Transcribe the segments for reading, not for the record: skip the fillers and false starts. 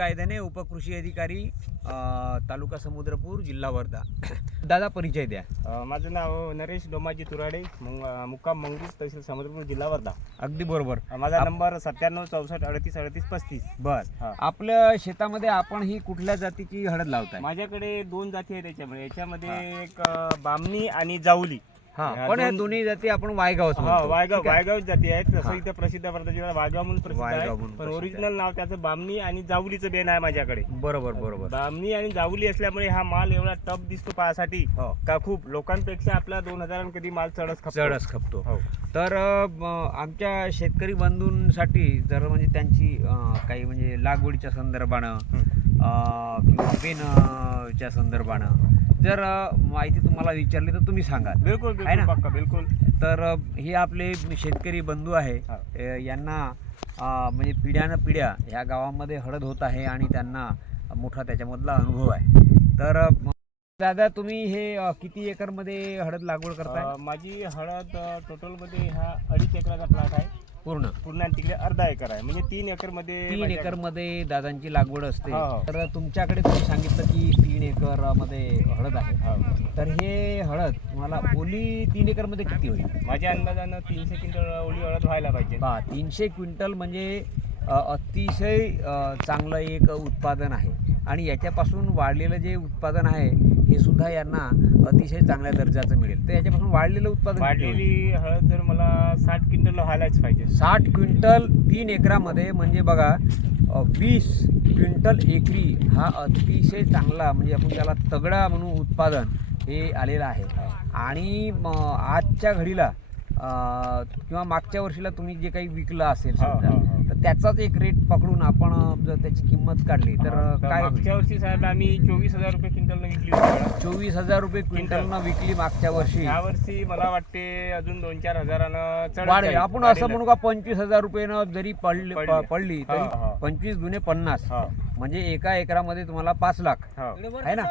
गायधने, उपकृषी अधिकारी, तालुका समुद्रपूर, जिल्हा वर्धा. दादा परिचय द्या. माझं नाव नरेश डोमाजी तुराडे, मुक्काम मंगरूळ, तहसील समुद्रपूर, जिल्हा वर्धा. अगदी बरोबर. माझा नंबर 97 64 38 38 35. बस. आपल्या शेतामध्ये आपण ही कुठल्या जातीची हळद लावताय? माझ्याकडे 2 जाती आहेत याच्यामध्ये एक बामणी आणि जाऊली. पण या दोन्ही जाती आपण वायगावच म्हणतो. वायगाव जाती आहेत. तसं इथं प्रसिद्ध वर्धा वायगाव म्हणून प्रसिद्ध आहे, पण प्रसिद्ध ओरिजिनल नाव त्याचं बामणी आणि जाऊलीचं बेन आहे माझ्याकडे. बरोबर. बामणी आणि जाऊली असल्यामुळे हा माल एवढा टप दिसतो पायासाठी का खूप लोकांपेक्षा आपला 2000 कधी माल चढच खपतो. तर आमच्या शेतकरी बंधूंसाठी जर म्हणजे त्यांची काही म्हणजे लागवडीच्या संदर्भानं किंवा पेनच्या संदर्भानं जर माहिती तुम्हाला विचारली तर तुम्ही सांगा. बिलकुल बिलकुल. तर हे आपले शेतकरी बंधू आहे, यांना म्हणजे पिढ्या ह्या गावामध्ये हळद होत आहे आणि त्यांना मोठा त्याच्यामधला अनुभव आहे. तर दादा, तुम्ही हे किती एकरमध्ये हळद लागवड करताय? माझी हळद टोटलमध्ये हा 2.5 एकराचा प्लॉट आहे. पूर्ण आणि तिकडे अर्धा एकर आहे, म्हणजे 3 एकरमध्ये दादांची लागवड असते. तर तुमच्याकडे तुम्ही सांगितलं की 3 एकरमध्ये हळद आहे. तर हे हळद तुम्हाला ओली 3 एकरमध्ये किती होईल? माझ्या अंदाजानं 300 क्विंटल ओली हळद व्हायला पाहिजे. 300 क्विंटल म्हणजे अतिशय चांगलं एक उत्पादन आहे. आणि याच्यापासून वाढलेलं जे उत्पादन आहे हे सुद्धा यांना अतिशय चांगल्या दर्जाचं मिळेल. तर याच्यापासून वाढलेली हळद जर मला 60 क्विंटल व्हायलाच पाहिजे. 60 क्विंटल 3 एकरामध्ये म्हणजे बघा 20 क्विंटल एकरी हा अतिशय चांगला, म्हणजे आपण त्याला तगडा म्हणून उत्पादन हे आलेलं आहे. आणि आजच्या घडीला किंवा मागच्या वर्षीला तुम्ही जे काही विकलं असेल तर त्याचाच एक रेट पकडून आपण जर त्याची किंमत काढली तर काय? मागच्या वर्षी साहेब आम्ही 24,000 रुपये क्विंटलनं विकली. 24,000 रुपे क्विंटलनं विकली मागच्या वर्षी. ह्या वर्षी मला वाटते अजून 2-4 हजारानं वाढेल. आपण असं म्हणू का 25,000 रुपयेनं जरी पडली तरी 25 दुने 50, म्हणजे एका एकरामध्ये तुम्हाला 5 लाख आहे ना.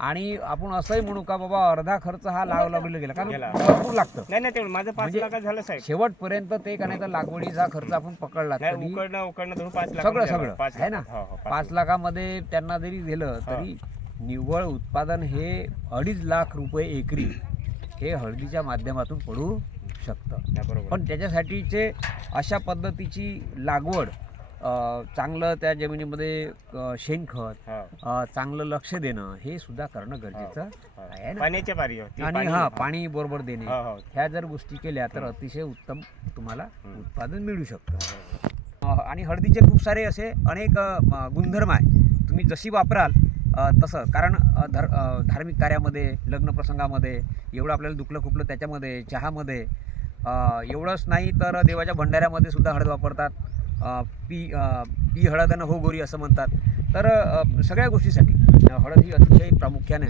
आणि आपण असंही म्हणू का बाबा अर्धा खर्च हा लागला गेला, कारण भरपूर लागतं. नाही तेवढं माझं 5 लाख झालं साहेब. शेवटपर्यंत ते करायचा लागवडीचा खर्च आपण पकडला उकडणं धरून 5 लाख सगळं आहे ना. 5 लाखामध्ये त्यांना जरी दिलं तरी निव्वळ उत्पादन हे 2.5 लाख रुपये एकरी हे हळदीच्या माध्यमातून पडू शकतं. पण त्याच्यासाठीचे अशा पद्धतीची लागवड, चांगलं त्या जमिनीमध्ये शेणखत, चांगलं लक्ष देणं हे सुद्धा करणं गरजेचं आहे ना. आणि पाणी बरोबर देणे, ह्या जर गोष्टी केल्या तर अतिशय उत्तम तुम्हाला उत्पादन मिळू शकतं. आणि हळदीचे खूप सारे असे अनेक गुणधर्म आहे. तुम्ही जशी वापराल तसं, कारण धार्मिक कार्यामध्ये, लग्न प्रसंगामध्ये एवढं आपल्याला दुखलं खुपलं त्याच्यामध्ये, चहामध्ये एवढंच नाही तर देवाच्या भंडाऱ्यामध्ये सुद्धा हळद वापरतात. पी हळद हो गोरी असं म्हणतात. तर सगळ्या गोष्टीसाठी हळद ही अतिशय प्रामुख्याने,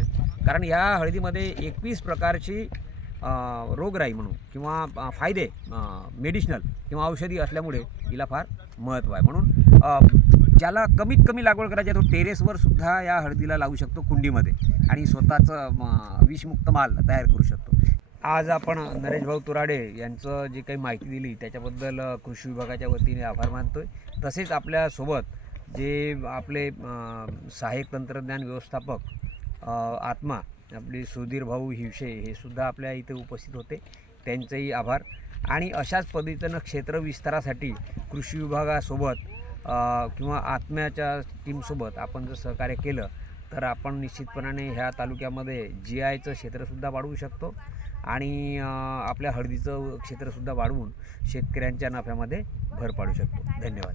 कारण ह्या हळदीमध्ये 21 प्रकारची रोगराई म्हणून किंवा फायदे मेडिसिनल किंवा औषधी असल्यामुळे हिला फार महत्त्व आहे. म्हणून ज्याला कमीत कमी लागवड करायची आहे तो टेरेसवर सुद्धा या हळदीला लावू शकतो कुंडीमध्ये, आणि स्वतःचं विषमुक्त माल तयार करू शकतो. आज आपण नरेश भाऊ तुराडे यांचं जे काही माहिती दिली त्याच्याबद्दल कृषी विभागाच्या वतीने आभार मानतोय. तसेच आपल्यासोबत जे आपले सहाय्यक तंत्रज्ञान व्यवस्थापक आत्मा आपले सुधीर भाऊ हिवशे हे सुद्धा आपल्या इथे उपस्थित होते, त्यांचेही आभार. आणि अशाच पद्धतीनं क्षेत्र विस्तारासाठी कृषी विभागासोबत किंवा आत्म्याच्या टीमसोबत आपण जर सहकार्य केलं तर आपण निश्चितपणाने ह्या तालुक्यामध्ये GIचं क्षेत्रसुद्धा वाढवू शकतो आणि आपल्या हळदीचं क्षेत्रसुद्धा वाढवून शेतकऱ्यांच्या नफ्यामध्ये भर पाडू शकतो. धन्यवाद.